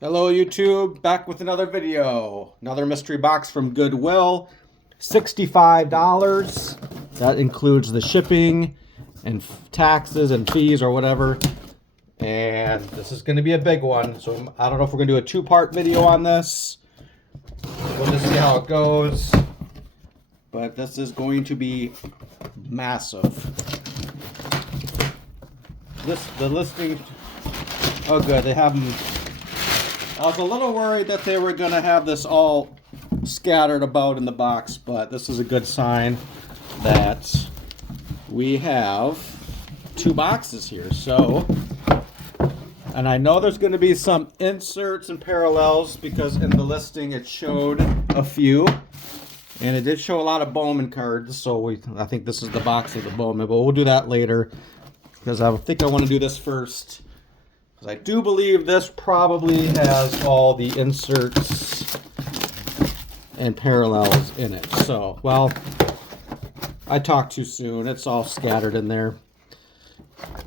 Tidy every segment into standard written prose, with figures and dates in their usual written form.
Hello YouTube, back with another video. Another mystery box from Goodwill. $65. That includes the shipping and taxes and fees or whatever. And this is going to be a big one. So I don't know if we're going to do a two-part video on this. We'll just see how it goes. But this is going to be massive. The listing. Oh good, they have them. I was a little worried that they were going to have this all scattered about in the box, but this is a good sign that we have two boxes here. So, and I know there's going to be some inserts and parallels because in the listing it showed a few, and it did show a lot of Bowman cards. So I think this is the box of the Bowman, but we'll do that later because I think I want to do this first. I do believe this probably has all the inserts and parallels in it. So, well, I talked too soon. It's all scattered in there.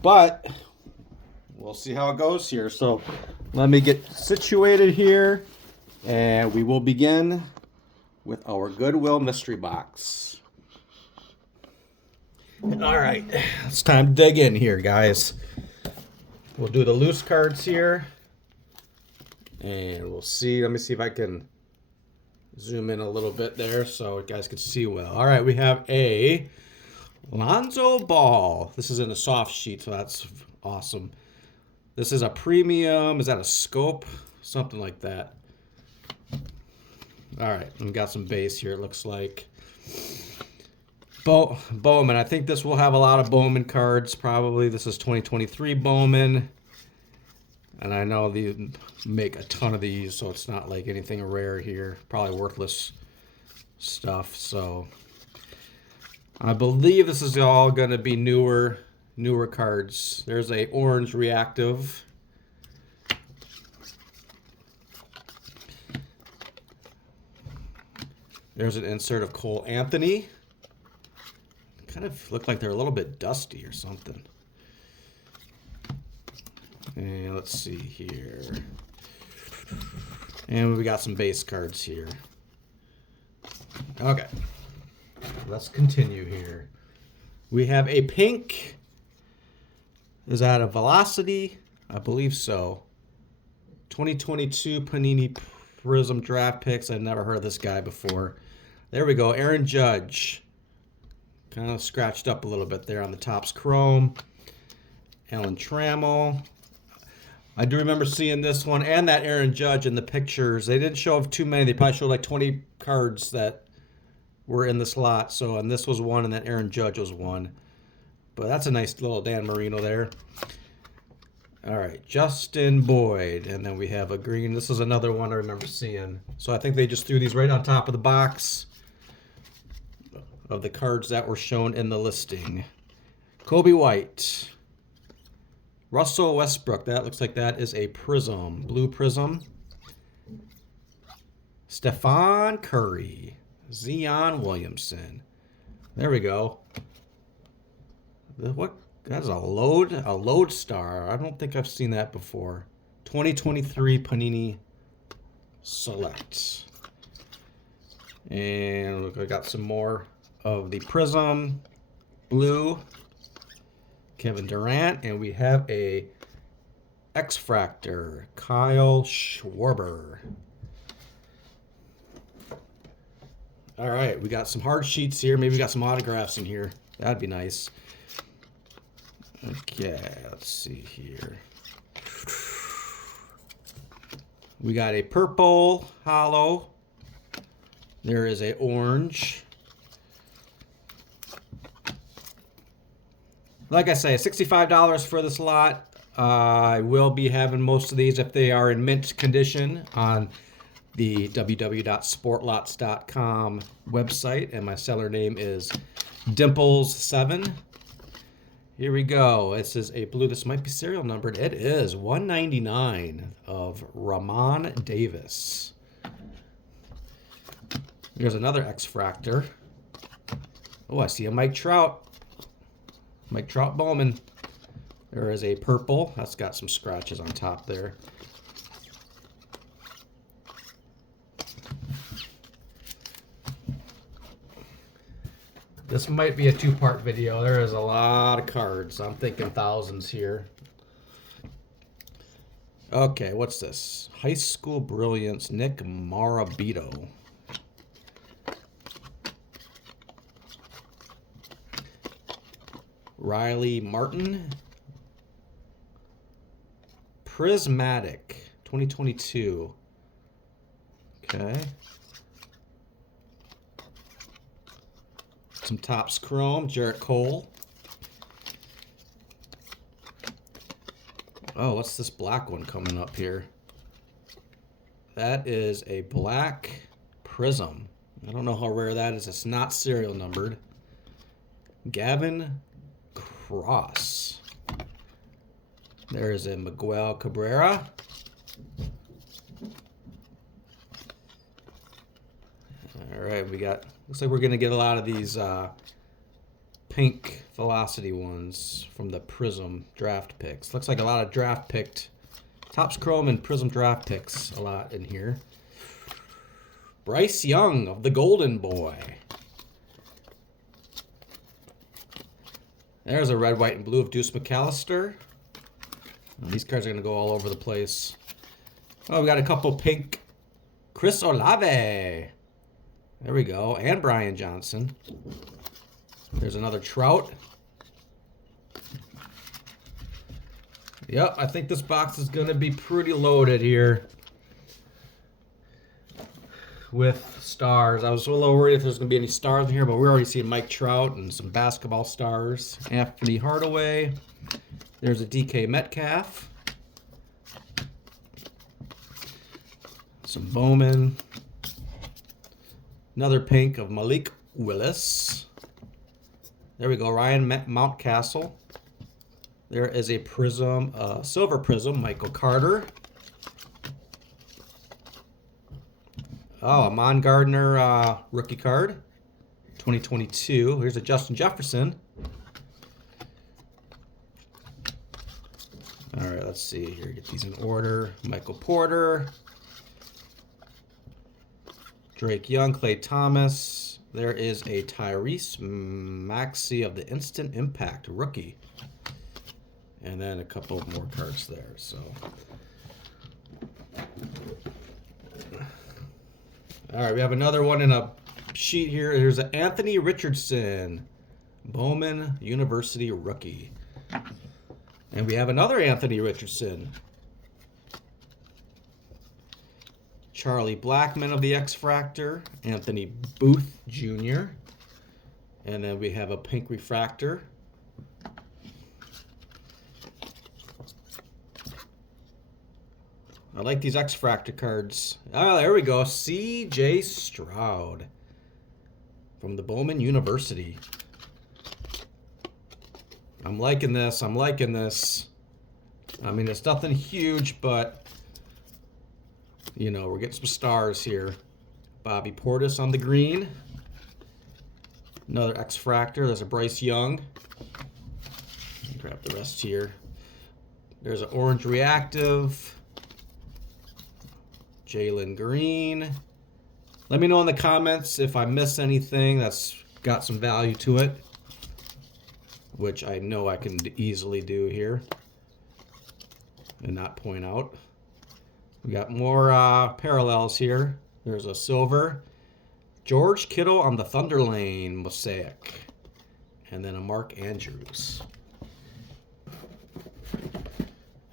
But we'll see how it goes here. So let me get situated here and we will begin with our Goodwill mystery box. All right, it's time to dig in here, guys. We'll do the loose cards here, and we'll see. Let me see if I can zoom in a little bit there so you guys can see well. All right, we have a Lonzo Ball. This is in a soft sheet, so that's awesome. This is a premium. Is that a scope? Something like that. All right, we've got some base here, it looks like. Bowman. I think this will have a lot of Bowman cards, probably. This is 2023 Bowman. And I know they make a ton of these, so it's not like anything rare here. Probably worthless stuff. So I believe this is all going to be newer cards. There's a orange reactive. There's an insert of Cole Anthony. Kind of look like they're a little bit dusty or something. And let's see here. And we got some base cards here. Okay. Let's continue here. We have a pink. Is that a Velocity? I believe so. 2022 Panini Prism Draft Picks. I've never heard of this guy before. There we go. Aaron Judge. Kind of scratched up a little bit there on the top's chrome. Alan Trammell. I do remember seeing this one and that Aaron Judge in the pictures. They didn't show too many. They probably showed like 20 cards that were in the slot. So, and this was one, and then Aaron Judge was one. But that's a nice little Dan Marino there. All right, Justin Boyd. And then we have a green. This is another one I remember seeing. So I think they just threw these right on top of the box of the cards that were shown in the listing. Kobe White. Russell Westbrook. That looks like that is a prism. Blue prism. Stephon Curry. Zion Williamson. There we go. What? That's a Lodestar. I don't think I've seen that before. 2023 Panini Select. And look, I got some more of the prism blue Kevin Durant, and we have a X-Fractor Kyle Schwarber. All right, we got some hard sheets here. Maybe we got some autographs in here. That'd be nice. Okay, let's see here. We got a purple hollow. There is a orange. Like I say, $65 for this lot. I will be having most of these if they are in mint condition on the www.sportlots.com website, and my seller name is Dimples7. Here we go. This is a blue. This might be serial numbered. It is 199 of Ramon Davis. There's another X-Fractor. Oh, I see a Mike Trout. Mike Trout Bowman. There is a purple. That's got some scratches on top there. This might be a two-part video. There is a lot of cards. I'm thinking thousands here. Okay, what's this? High School Brilliance, Nick Marabito. Riley Martin. Prismatic, 2022. Okay. Some Topps Chrome, Jarrett Cole. Oh, what's this black one coming up here? That is a black Prism. I don't know how rare that is. It's not serial numbered. Gavin Cross. There's a Miguel Cabrera. All right, we got, looks like we're going to get a lot of these pink Velocity ones from the Prism draft picks. Looks like a lot of draft picked, Topps Chrome and Prism draft picks a lot in here. Bryce Young of the Golden Boy. There's a red, white, and blue of Deuce McAllister. These cards are going to go all over the place. Oh, we got a couple pink. Chris Olave. There we go. And Brian Johnson. There's another Trout. Yep, I think this box is going to be pretty loaded here with stars. I was a little worried if there's going to be any stars in here, but we're already seeing Mike Trout and some basketball stars. Anthony Hardaway. There's a DK Metcalf. Some Bowman. Another pink of Malik Willis. There we go, Ryan Mountcastle. There is a Prism, silver Prism, Michael Carter. Oh, Amon Gardner rookie card, 2022. Here's a Justin Jefferson. All right, let's see here. Get these in order. Michael Porter. Drake Young, Clay Thomas. There is a Tyrese Maxey of the Instant Impact rookie. And then a couple more cards there. So, all right, we have another one in a sheet here. There's an Anthony Richardson, Bowman University rookie. And we have another Anthony Richardson. Charlie Blackman of the X-Fractor, Anthony Booth Jr. And then we have a pink refractor. I like these X-Fractor cards. Oh, there we go. C.J. Stroud from the Bowman University. I'm liking this. I'm liking this. I mean, it's nothing huge, but, you know, we're getting some stars here. Bobby Portis on the green. Another X-Fractor. There's a Bryce Young. Grab the rest here. There's an orange reactive. Jalen Green. Let me know in the comments if I miss anything that's got some value to it, which I know I can easily do here and not point out. We got more parallels here. There's a silver. George Kittle on the Thunder Lane Mosaic. And then a Mark Andrews.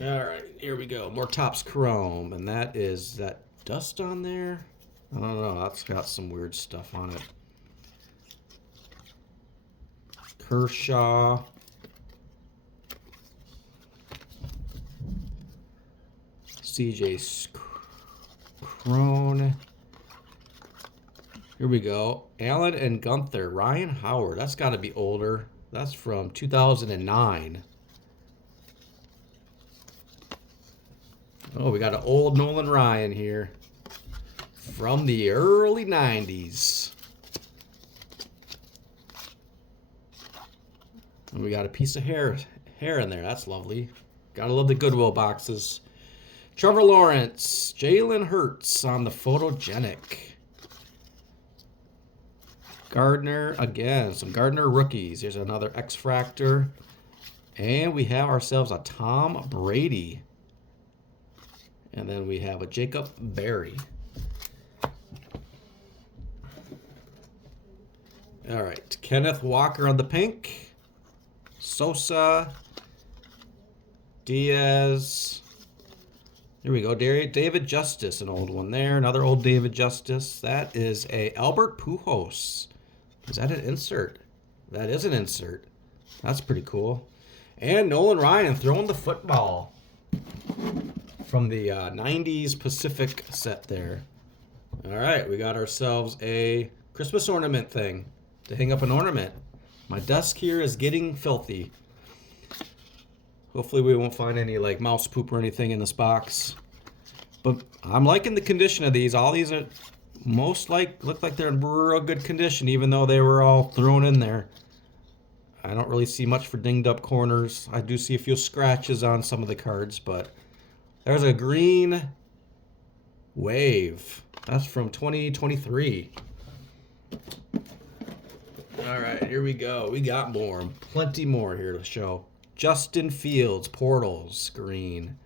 All right, here we go. More Topps Chrome. And that is that dust on there? I don't know. That's got some weird stuff on it. Kershaw. CJ Crone. Here we go. Allen and Gunther. Ryan Howard. That's got to be older. That's from 2009. Oh, we got an old Nolan Ryan here from the early 90s. And we got a piece of hair in there. That's lovely. Gotta love the Goodwill boxes. Trevor Lawrence, Jalen Hurts on the Photogenic. Gardner again. Some Gardner rookies. Here's another X-Fractor. And we have ourselves a Tom Brady. And then we have a Jacob Berry. All right. Kenneth Walker on the pink. Sosa. Diaz. Here we go. David Justice, an old one there. Another old David Justice. That is a Albert Pujols. Is that an insert? That is an insert. That's pretty cool. And Nolan Ryan throwing the football from the 90s Pacific set there. All right, we got ourselves a Christmas ornament thing to hang up an ornament. My desk here is getting filthy. Hopefully we won't find any like mouse poop or anything in this box. But I'm liking the condition of these. All these are look like they're in real good condition, even though they were all thrown in there. I don't really see much for dinged up corners. I do see a few scratches on some of the cards, but there's a green wave. That's from 2023. All right, here we go. We got more. Plenty more here to show. Justin Fields, Portals, green.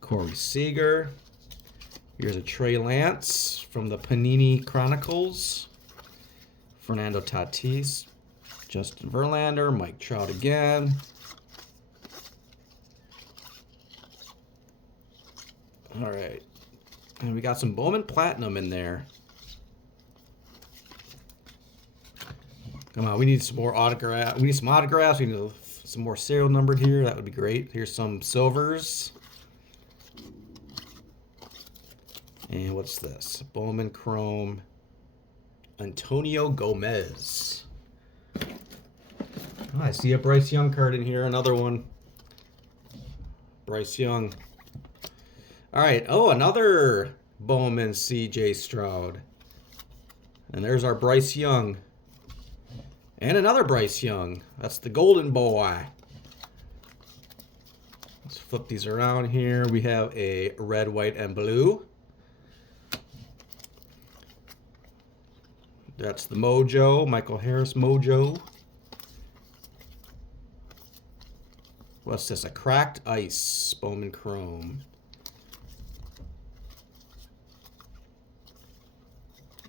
Corey Seager. Here's a Trey Lance from the Panini Chronicles. Fernando Tatis. Justin Verlander. Mike Trout again. All right. And we got some Bowman Platinum in there. Come on, we need some more autographs. We need some autographs. We need some more serial numbered here. That would be great. Here's some silvers. And what's this? Bowman Chrome. Antonio Gomez. Oh, I see a Bryce Young card in here. Another one. Bryce Young. All right. Oh, another Bowman CJ Stroud. And there's our Bryce Young. And another Bryce Young. That's the golden boy. Let's flip these around here. We have a red, white, and blue. That's the Mojo. Michael Harris Mojo. What's this? A cracked ice. Bowman Chrome.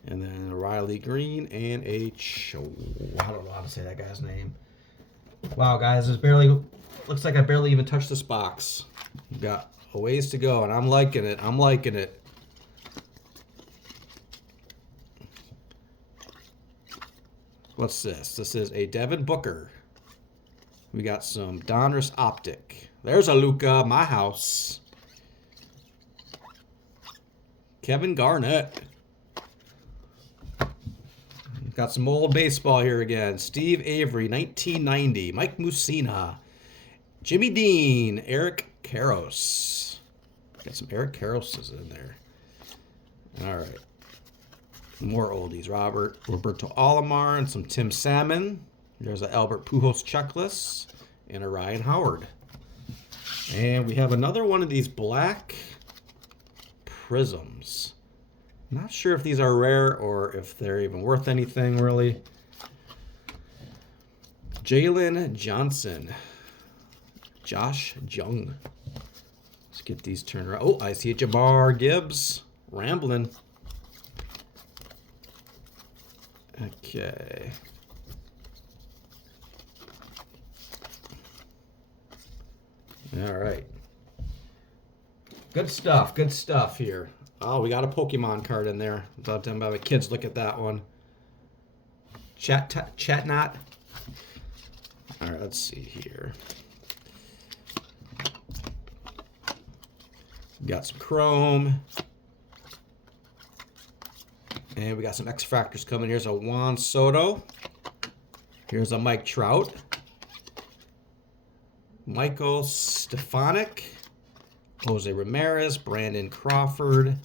And then a Riley Green and a I don't know how to say that guy's name. Wow, guys, looks like I barely even touched this box. We've got a ways to go, and I'm liking it. I'm liking it. What's this? This is a Devin Booker. We got some Donruss Optic. There's a Luka, my house. Kevin Garnett. Got some old baseball here again. Steve Avery, 1990. Mike Mussina. Jimmy Dean. Eric Karros. Got some Eric Karroses in there. All right. More oldies. Roberto Alomar and some Tim Salmon. There's an Albert Pujols checklist. And a Ryan Howard. And we have another one of these black prisms. Not sure if these are rare or if they're even worth anything, really. Jalen Johnson. Josh Jung. Let's get these turned around. Oh, I see a Jabbar Gibbs. Rambling. Okay. All right. Good stuff here. Oh, we got a Pokemon card in there. About them by the kids. Look at that one. Chatnot. All right, let's see here. We got some Chrome. And we got some X-Fractors coming. Here's a Juan Soto. Here's a Mike Trout. Michael Stefanik. Jose Ramirez. Brandon Crawford.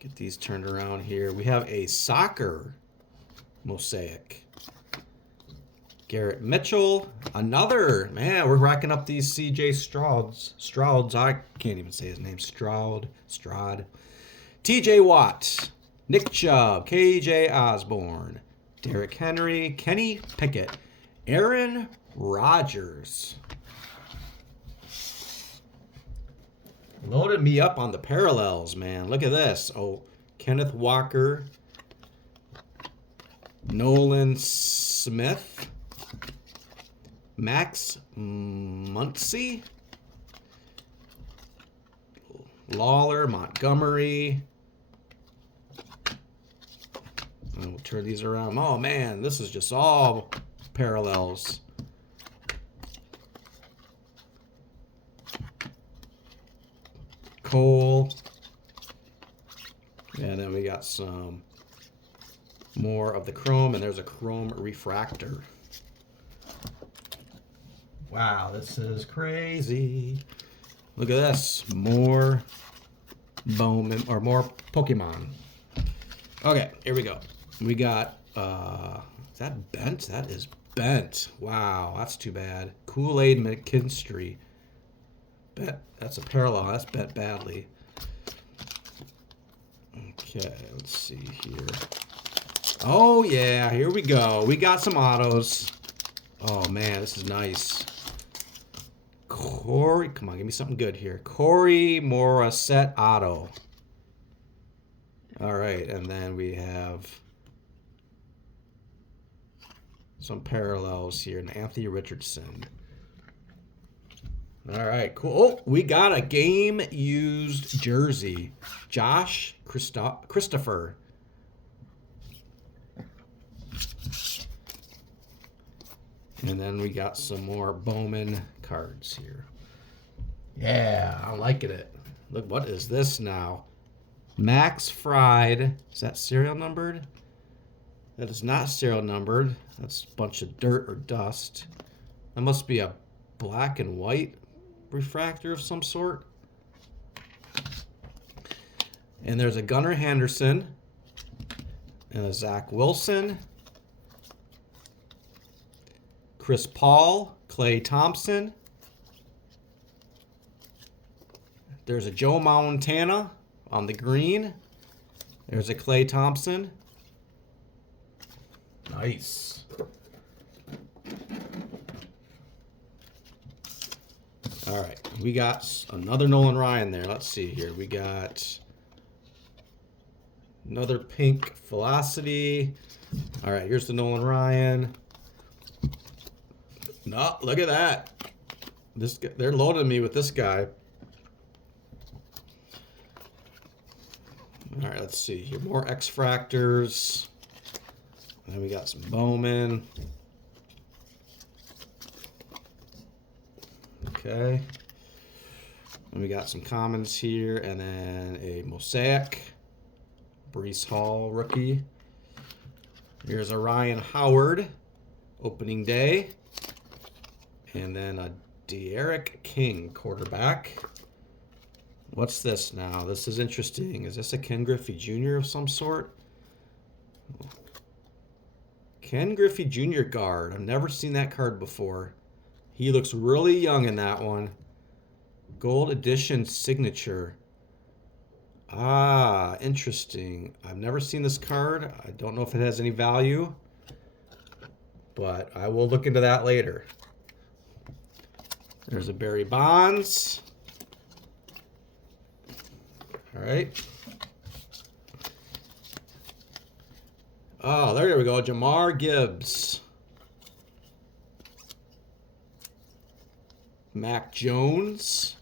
Get these turned around here. We have a soccer mosaic. Garrett Mitchell. Another. Man, we're racking up these CJ Strouds. I can't even say his name. Stroud. TJ Watt. Nick Chubb, KJ Osborne, Derrick Henry, Kenny Pickett, Aaron Rodgers. Loaded me up on the parallels, man. Look at this. Oh, Kenneth Walker, Nolan Smith, Max Muncy, Lawler, Montgomery. And we'll turn these around. Oh, man, this is just all parallels. Cole. And then we got some more of the chrome, and there's a chrome refractor. Wow, this is crazy. Look at this. More Bowman, or more Pokemon. Okay, here we go. We got, is that bent? That is bent. Wow, that's too bad. Kool-Aid McKinstry. Bet, that's a parallel. That's bent badly. Okay, let's see here. Oh, yeah, here we go. We got some autos. Oh, man, this is nice. Corey, come on, give me something good here. Corey Morissette auto. All right, and then we have some parallels here. And Anthony Richardson. All right, cool. Oh, we got a game-used jersey. Josh Christopher. And then we got some more Bowman cards here. Yeah, I'm liking it. Look, what is this now? Max Fried. Is that serial numbered? That is not serial numbered. That's a bunch of dirt or dust. That must be a black and white refractor of some sort. And there's a Gunnar Henderson and a Zach Wilson, Chris Paul, Clay Thompson. There's a Joe Montana on the green. There's a Clay Thompson. Nice. All right, we got another Nolan Ryan there. Let's see here. We got another pink Velocity. All right, here's the Nolan Ryan. No, look at that. This guy, they're loading me with this guy. All right, let's see here. More X-Fractors. And then we got some Bowman. Okay. And we got some commons here, and then a Mosaic. Breece Hall, rookie. Here's a Ryan Howard, opening day. And then a De'Aaron King, quarterback. What's this now? This is interesting. Is this a Ken Griffey Jr. of some sort? Ken Griffey Jr. guard. I've never seen that card before. He looks really young in that one. Gold edition signature. Ah, interesting. I've never seen this card. I don't know if it has any value, but I will look into that later. There's a Barry Bonds. All right. Oh, there we go. Jamar Gibbs. Mac Jones.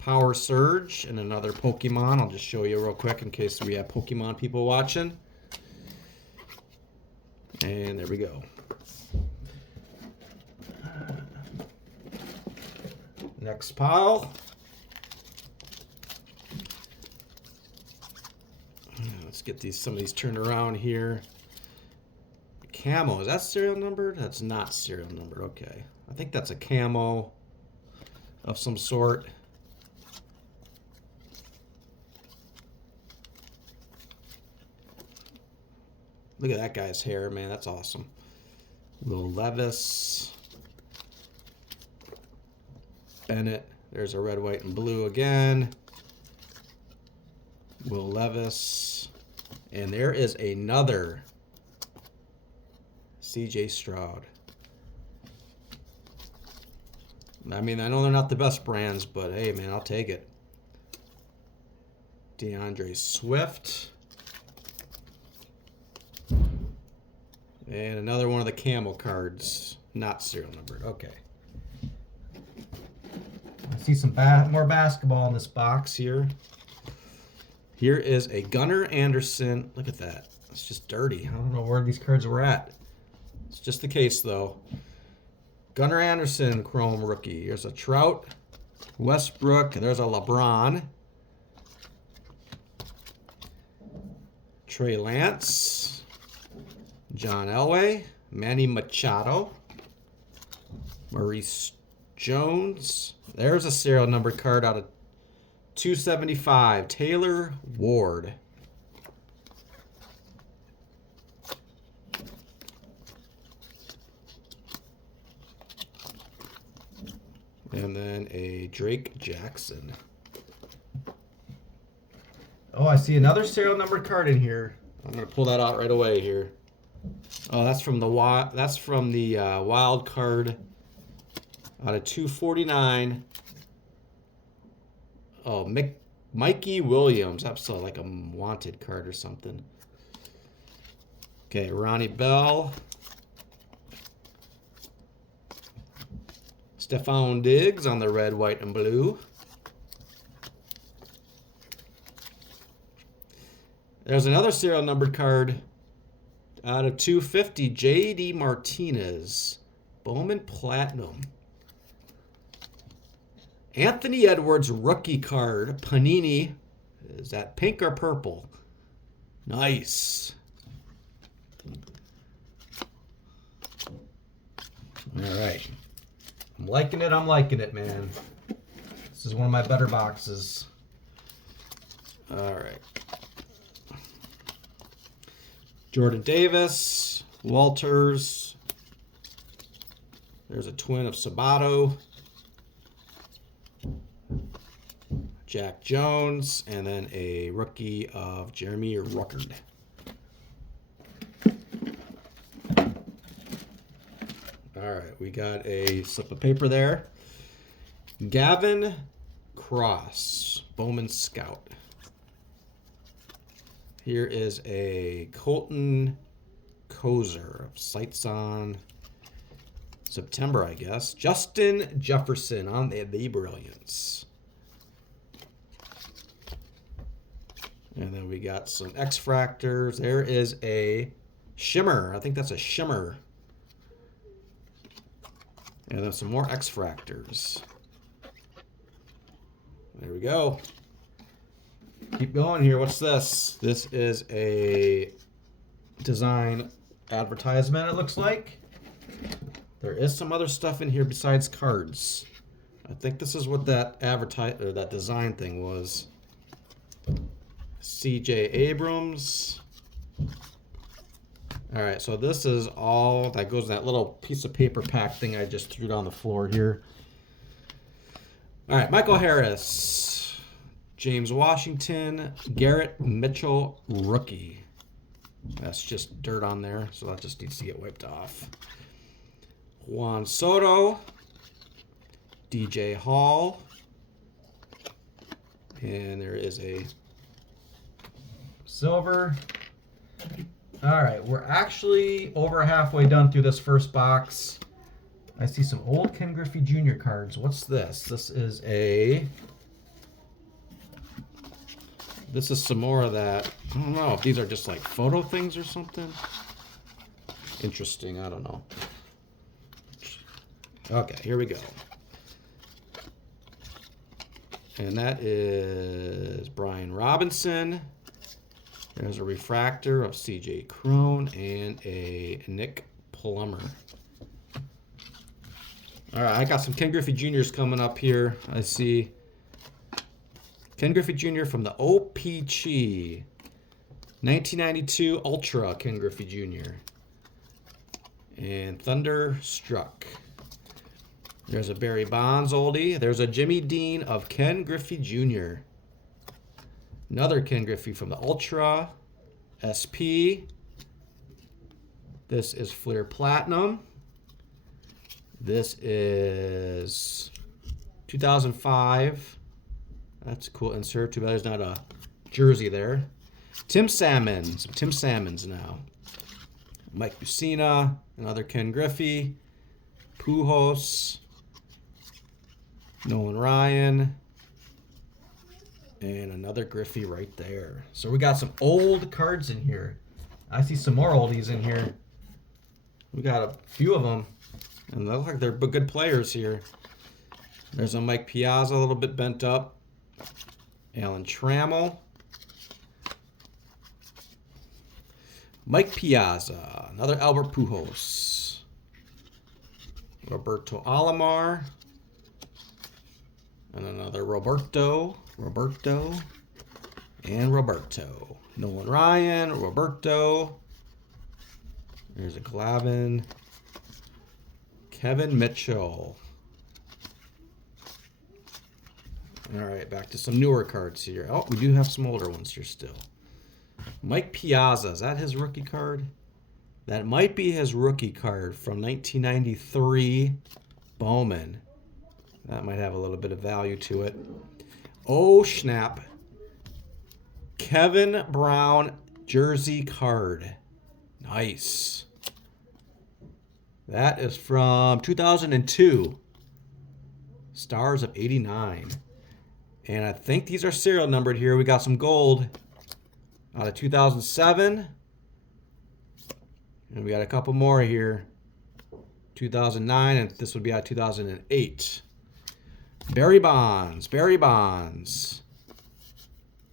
Power Surge and another Pokemon. I'll just show you real quick in case we have Pokemon people watching. And there we go. Next pile. Let's get some of these turned around here. Camo, is that serial numbered? That's not serial numbered. Okay. I think that's a camo of some sort. Look at that guy's hair, man. That's awesome. Will Levis. Bennett. There's a red, white, and blue again. Will Levis. And there is another CJ Stroud. I mean, I know they're not the best brands, but hey, man, I'll take it. DeAndre Swift. And another one of the camel cards. Not serial numbered. Okay. I see some more basketball in this box here. Here is a Gunnar Anderson. Look at that. It's just dirty. I don't know where these cards were at. It's just the case, though. Gunnar Anderson, Chrome rookie. Here's a Trout. Westbrook. There's a LeBron. Trey Lance. John Elway. Manny Machado. Maurice Jones. There's a serial number card out of 275. Taylor Ward. And then a Drake Jackson. Oh, I see another serial number card in here. I'm gonna pull that out right away here. Oh, that's from the wild card out of 249. Oh, Mikey Williams. That's like a wanted card or something. Okay, Ronnie Bell. Stephon Diggs on the red, white, and blue. There's another serial numbered card out of 250. J.D. Martinez. Bowman Platinum. Anthony Edwards rookie card. Panini. Is that pink or purple? Nice. All right. I'm liking it. I'm liking it, man. This is one of my better boxes. All right. Jordan Davis, Walters. There's a twin of Sabato. Jack Jones, and then a rookie of Jeremy Ruckert. All right, we got a slip of paper there. Gavin Cross, Bowman Scout. Here is a Colton Kozer, Sights on September, I guess. Justin Jefferson on the Brilliance. And then we got some X-Fractors. There is a Shimmer. I think that's a Shimmer. And then some more X-Fractors. There we go. Keep going here. What's this? This is a design advertisement, it looks like. There is some other stuff in here besides cards. I think this is what that that design thing was. C.J. Abrams. All right, so this is all that goes in that little piece of paper pack thing I just threw down the floor here. All right, Michael Harris, James Washington, Garrett Mitchell, rookie. That's just dirt on there, so that just needs to get wiped off. Juan Soto, DJ Hall, and there is a silver. All right, we're actually over halfway done through this first box. I see some old Ken Griffey Jr. cards. What's this? This is some more of that. I don't know if these are just like photo things or something. Interesting, I don't know. Okay, here we go. And that is Brian Robinson. There's a refractor of C.J. Crone and a Nick Plummer. All right, I got some Ken Griffey Jr.'s coming up here. I see Ken Griffey Jr. from the OPC. 1992 Ultra Ken Griffey Jr. And Thunderstruck. There's a Barry Bonds oldie. There's a Jimmy Dean of Ken Griffey Jr. Another Ken Griffey from the Ultra SP. This is Fleer Platinum. This is 2005. That's a cool insert. Too bad there's not a jersey there. Tim Salmon. Some Tim Salmons now. Mike Bucina. Another Ken Griffey. Pujols. Nolan Ryan. And another Griffey right there. So we got some old cards in here. I see some more oldies in here. We got a few of them. And they look like they're good players here. There's a Mike Piazza, a little bit bent up. Alan Trammell. Mike Piazza. Another Albert Pujols. Roberto Alomar. And another Roberto. And Roberto. Nolan Ryan. Roberto. There's a Glavin. Kevin Mitchell. All right, back to some newer cards here. Oh, we do have some older ones here still. Mike Piazza, is that his rookie card? That might be his rookie card from 1993 Bowman. That might have a little bit of value to it. Oh, snap. Kevin Brown jersey card. Nice. That is from 2002. Stars of 89. And I think these are serial numbered here. We got some gold out of 2007. And we got a couple more here. 2009, and this would be out of 2008. Barry Bonds.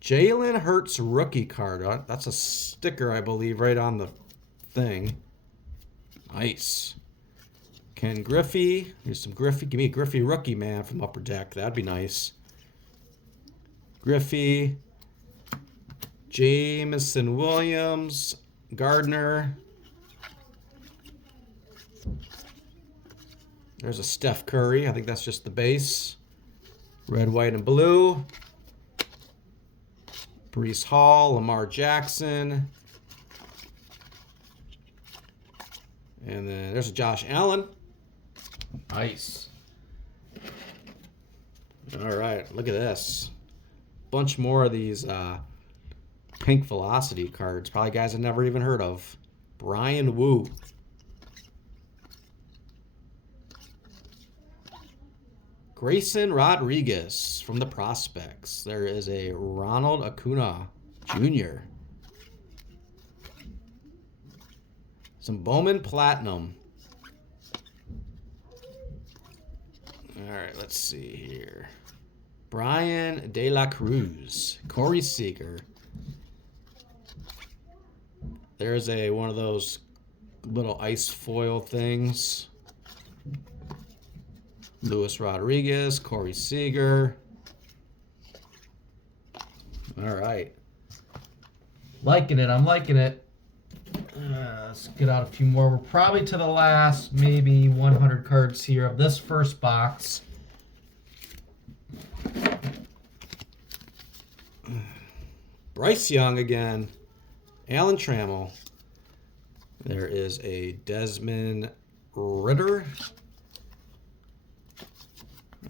Jalen Hurts rookie card. That's a sticker, I believe, right on the thing. Nice. Ken Griffey. Here's some Griffey. Give me a Griffey rookie, man, from Upper Deck. That'd be nice. Griffey. Jameson Williams. Gardner. There's a Steph Curry. I think that's just the base. Red, white, and blue. Breece Hall. Lamar Jackson. And then there's a Josh Allen. Nice. All right, look at this. Bunch more of these pink velocity cards. Probably guys I've never even heard of. Brian Wu. Grayson Rodriguez from the Prospects. There is a Ronald Acuna Jr. Some Bowman Platinum. All right, let's see here. Brian De La Cruz. Corey Seager. There's one of those little ice foil things. Luis Rodriguez. Corey Seager. All right. Liking it. I'm liking it. Let's get out a few more. We're probably to the last maybe 100 cards here of this first box. Bryce Young again. Alan Trammell. There is a Desmond Ritter.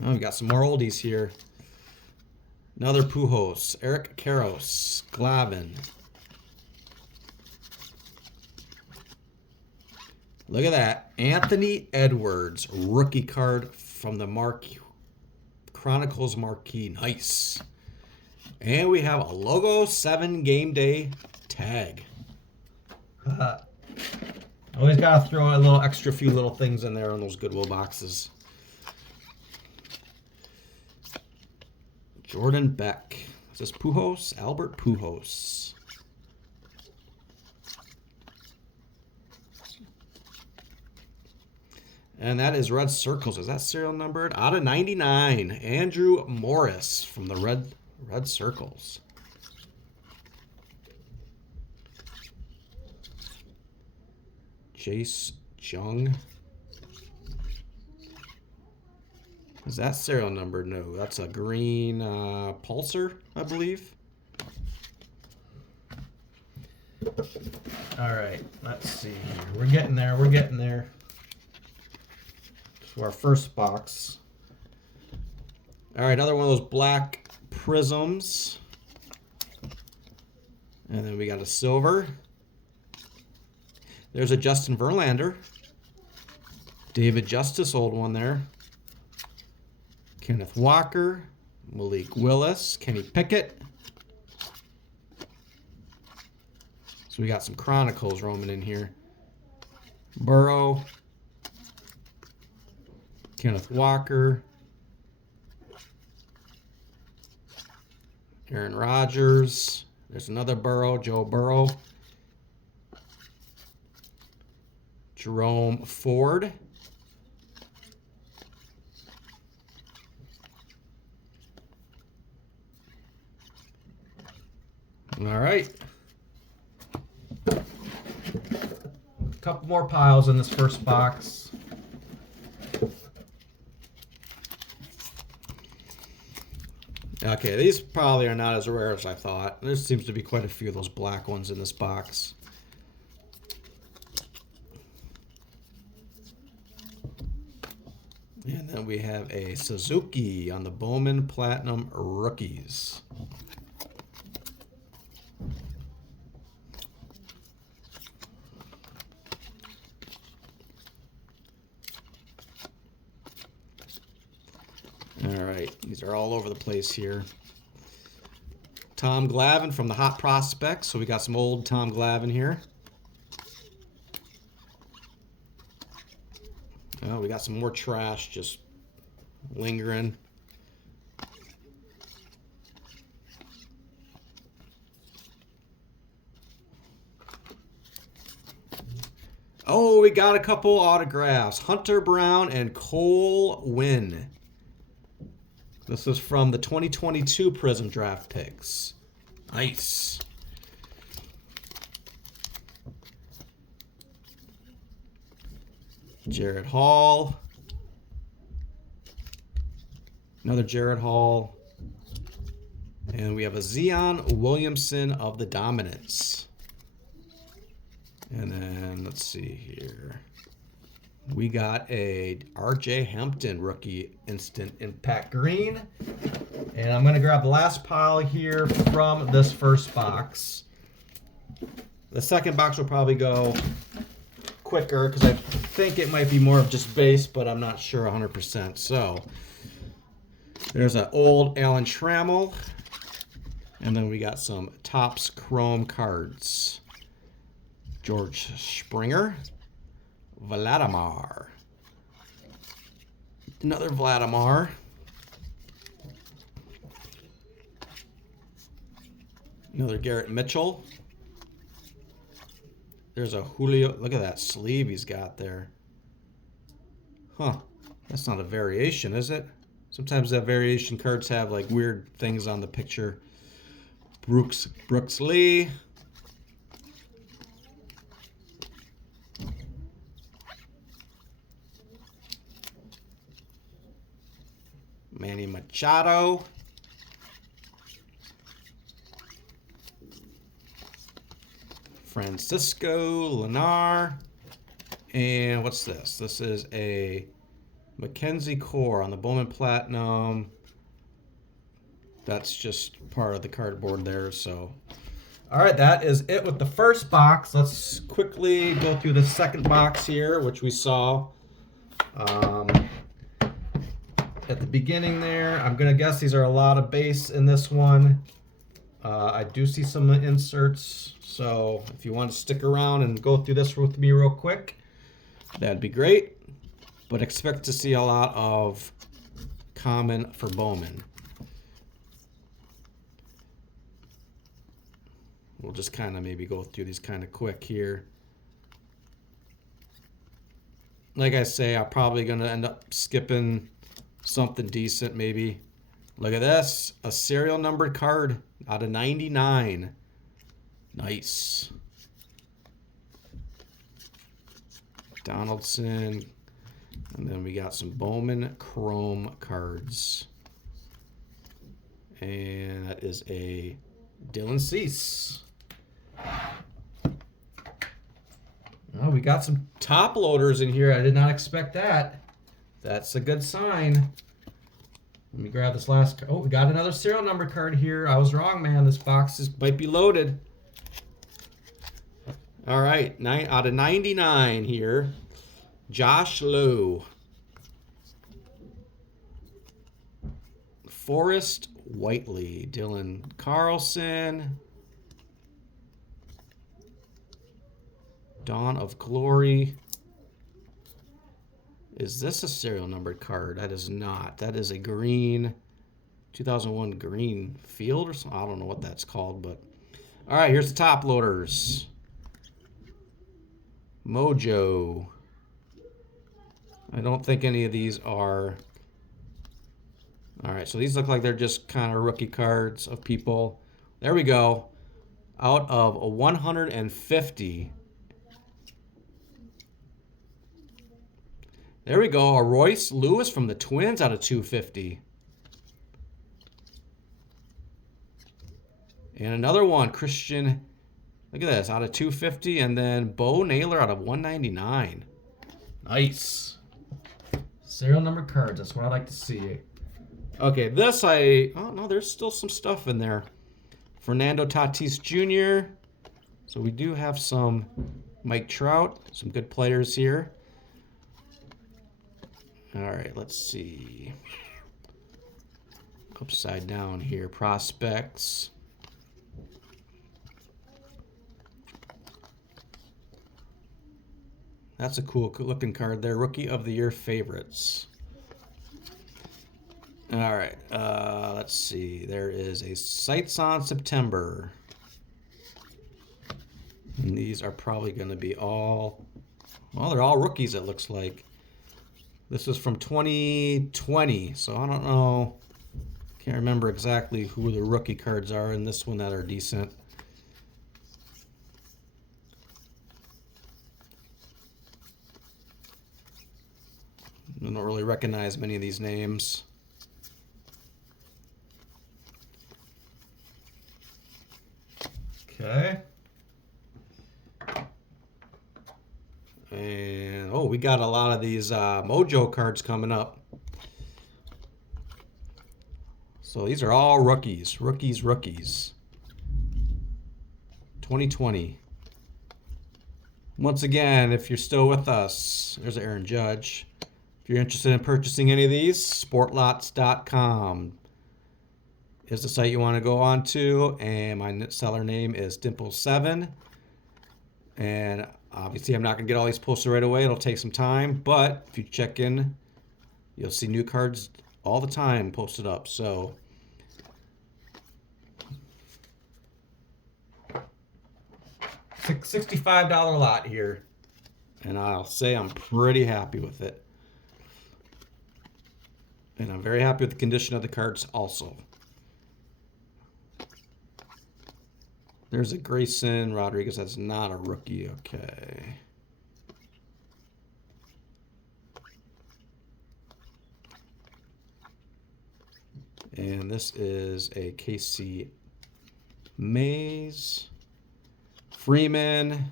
Oh, we got some more oldies here. Another Pujols. Eric Karros. Glavin. Look at that. Anthony Edwards, rookie card from the Chronicles Marquee. Nice. And we have a Logo 7 Game Day tag. Always got to throw a little extra few little things in there on those Goodwill boxes. Jordan Beck. Is this Pujols? Albert Pujols. And that is Red Circles. Is that serial numbered? Out of 99. Andrew Morris from the Red Circles. Jace Jung. Is that serial numbered? No, that's a green Pulsar, I believe. All right, let's see here. We're getting there. We're getting there. To our first box. All right, another one of those black prisms. And then we got a silver. There's a Justin Verlander. David Justice, old one there. Kenneth Walker. Malik Willis. Kenny Pickett. So we got some Chronicles roaming in here. Burrow. Kenneth Walker. Aaron Rodgers. There's another Burrow, Joe Burrow. Jerome Ford. All right. A couple more piles in this first box. Okay, these probably are not as rare as I thought. There seems to be quite a few of those black ones in this box. And then we have a Suzuki on the Bowman Platinum Rookies. All right, these are all over the place here. Tom Glavine from the Hot Prospects. So we got some old Tom Glavine here. Oh, we got some more trash just lingering. Oh, we got a couple autographs. Hunter Brown and Cole Winn. This is from the 2022 Prism Draft picks. Nice. Jared Hall. Another Jared Hall. And we have a Zion Williamson of the Dominance. And then, let's see here. We got a R.J. Hampton rookie instant impact green. And I'm going to grab the last pile here from this first box. The second box will probably go quicker because I think it might be more of just base, but I'm not sure 100%. So there's an old Alan Trammell. And then we got some Topps Chrome cards. George Springer. Vladimir. Another Vladimir. Another Garrett Mitchell. There's a Julio. Look at that sleeve he's got there. Huh. That's not a variation, is it? Sometimes that variation cards have like weird things on the picture. Brooks Lee. Manny Machado. Francisco Lenar. And what's this? This is a Mackenzie Core on the Bowman Platinum. That's just part of the cardboard there. So, all right, that is it with the first box. Let's quickly go through the second box here, which we saw at the beginning there. I'm going to guess these are a lot of base in this one. I do see some inserts, so if you want to stick around and go through this with me real quick, that'd be great. But expect to see a lot of common for Bowman. We'll just kind of maybe go through these kind of quick here. Like I say, I'm probably going to end up skipping something decent maybe. Look at this, a serial numbered card out of 99. Nice. Donaldson. And then we got some Bowman Chrome cards. And that is a Dylan Cease. Oh, we got some top loaders in here. I did not expect that. That's a good sign. Let me grab this last. Oh, we got another serial number card here. I was wrong, man. This box might be loaded. All right, 9 out of 99 here. Josh Lowe. Forrest Whiteley. Dylan Carlson. Dawn of Glory. Is this a serial numbered card? That is not. That is a green, 2001 green field or something. I don't know what that's called, but. All right, here's the top loaders. Mojo. I don't think any of these are. All right, so these look like they're just kind of rookie cards of people. There we go. Out of a 150. There we go. A Royce Lewis from the Twins out of 250. And another one, Christian. Look at this, out of 250. And then Bo Naylor out of 199. Nice. Serial number cards. That's what I like to see. Okay, this oh no, there's still some stuff in there. Fernando Tatis Jr. So we do have some Mike Trout, some good players here. All right, let's see. Upside down here, prospects. That's a cool looking card there. Rookie of the Year favorites. All right, let's see. There is a Sights on September. And these are probably going to be all, well, they're all rookies, it looks like. This is from 2020, so I don't know. Can't remember exactly who the rookie cards are in this one that are decent. I don't really recognize many of these names. Okay. And, oh, we got a lot of these Mojo cards coming up. So these are all rookies. Rookies. 2020. Once again, if you're still with us, there's Aaron Judge. If you're interested in purchasing any of these, sportlots.com is the site you want to go on to. And my seller name is Dimple7. And obviously, I'm not going to get all these posted right away. It'll take some time. But if you check in, you'll see new cards all the time posted up. So $65 lot here. And I'll say I'm pretty happy with it. And I'm very happy with the condition of the cards also. There's a Grayson Rodriguez. That's not a rookie. Okay. And this is a Casey Mays. Freeman.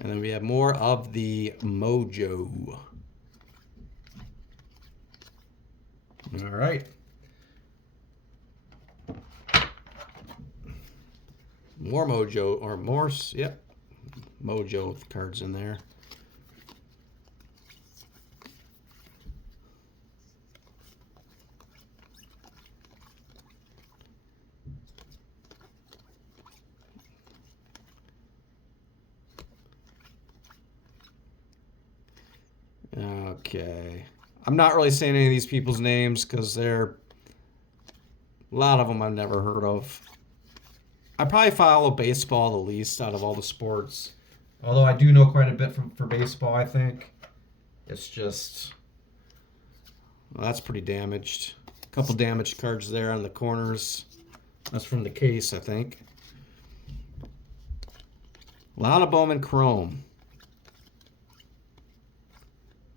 And then we have more of the Mojo. All right. More Mojo, or more, yep. Mojo cards in there. Okay. I'm not really saying any of these people's names because a lot of them I've never heard of. I probably follow baseball the least out of all the sports. Although I do know quite a bit for baseball, I think. It's just, well, that's pretty damaged. A couple damaged cards there on the corners. That's from the case, I think. A lot of Bowman Chrome.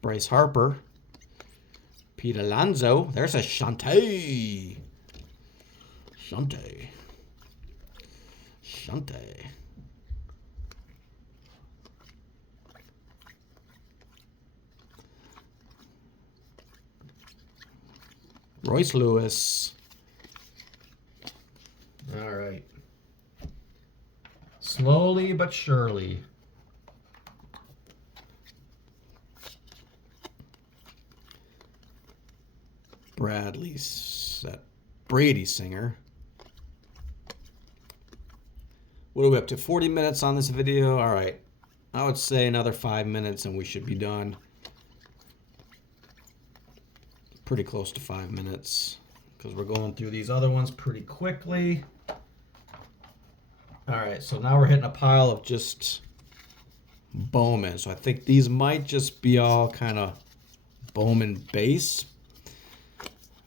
Bryce Harper. Pete Alonso. There's a Shante. Shante. Royce Lewis. All right. Slowly but surely. Bradley, that Brady Singer. What are we up to? 40 minutes on this video? All right. I would say another 5 minutes and we should be done. Pretty close to 5 minutes because we're going through these other ones pretty quickly. All right, so now we're hitting a pile of just Bowman. So I think these might just be all kind of Bowman base.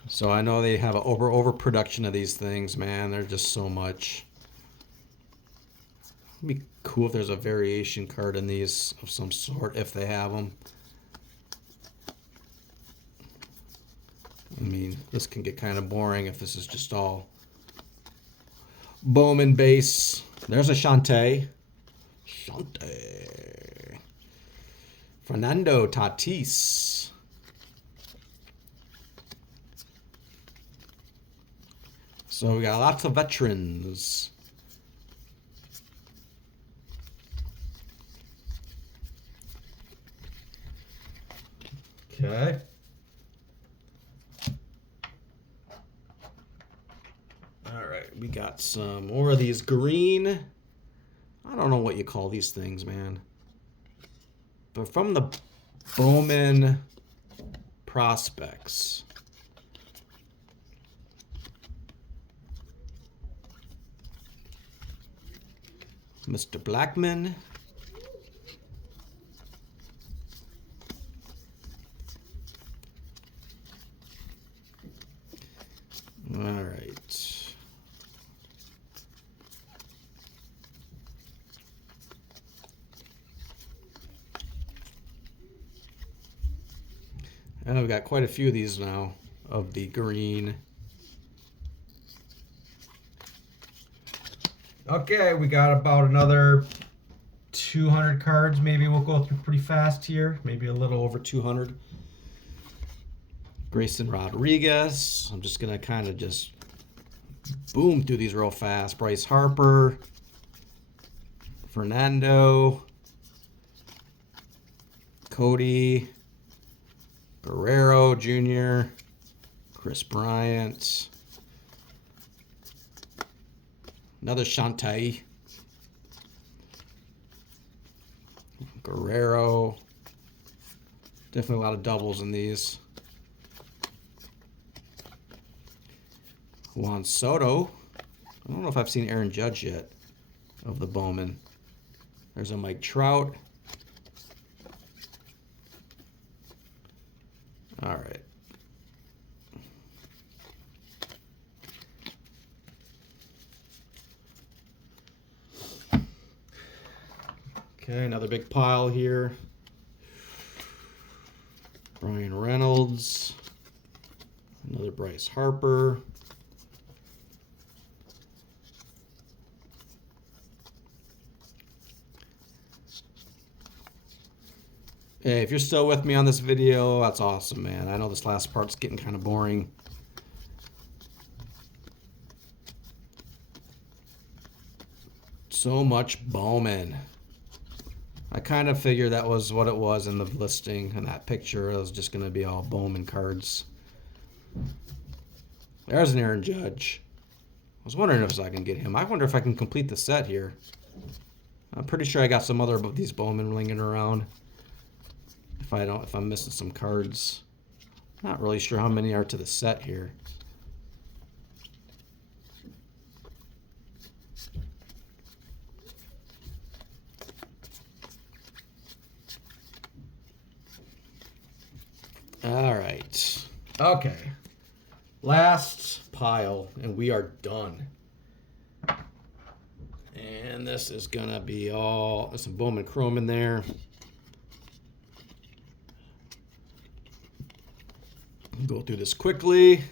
So I know they have an overproduction of these things, man. They're just so much. It'd be cool if there's a variation card in these of some sort, if they have them. I mean, this can get kind of boring if this is just all Bowman base. There's a Shante. Fernando Tatis. So we got lots of veterans. Okay. All right, we got some more of these green. I don't know what you call these things, man. But from the Bowman prospects. Mr. Blackman. All right. And we've got quite a few of these now of the green. Okay, we got about another 200 cards. Maybe we'll go through pretty fast here. Maybe a little over 200. Grayson Rodriguez. I'm just going to kind of just boom through these real fast. Bryce Harper. Fernando. Cody. Guerrero Jr. Chris Bryant. Another Shante. Guerrero. Definitely a lot of doubles in these. Juan Soto. I don't know if I've seen Aaron Judge yet of the Bowman. There's a Mike Trout. All right. Okay, another big pile here. Brian Reynolds. Another Bryce Harper. Hey, if you're still with me on this video, that's awesome, man. I know this last part's getting kind of boring. So much Bowman. I kind of figured that was what it was in the listing and that picture. It was just going to be all Bowman cards. There's an Aaron Judge. I was wondering if I can get him. I wonder if I can complete the set here. I'm pretty sure I got some other of these Bowman ringing around. If I'm missing some cards. Not really sure how many are to the set here. All right. Okay. Last pile, and we are done. And this is going to be all... There's some Bowman Chrome in there. Go through this quickly.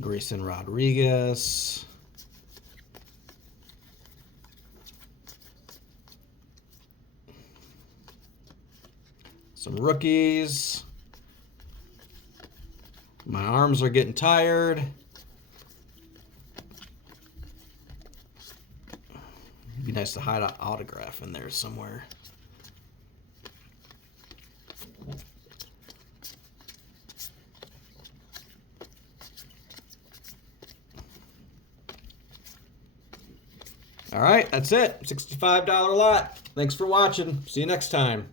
Grayson Rodriguez. Some rookies. My arms are getting tired. It'd be nice to hide an autograph in there somewhere. All right, that's it. $65 lot. Thanks for watching. See you next time.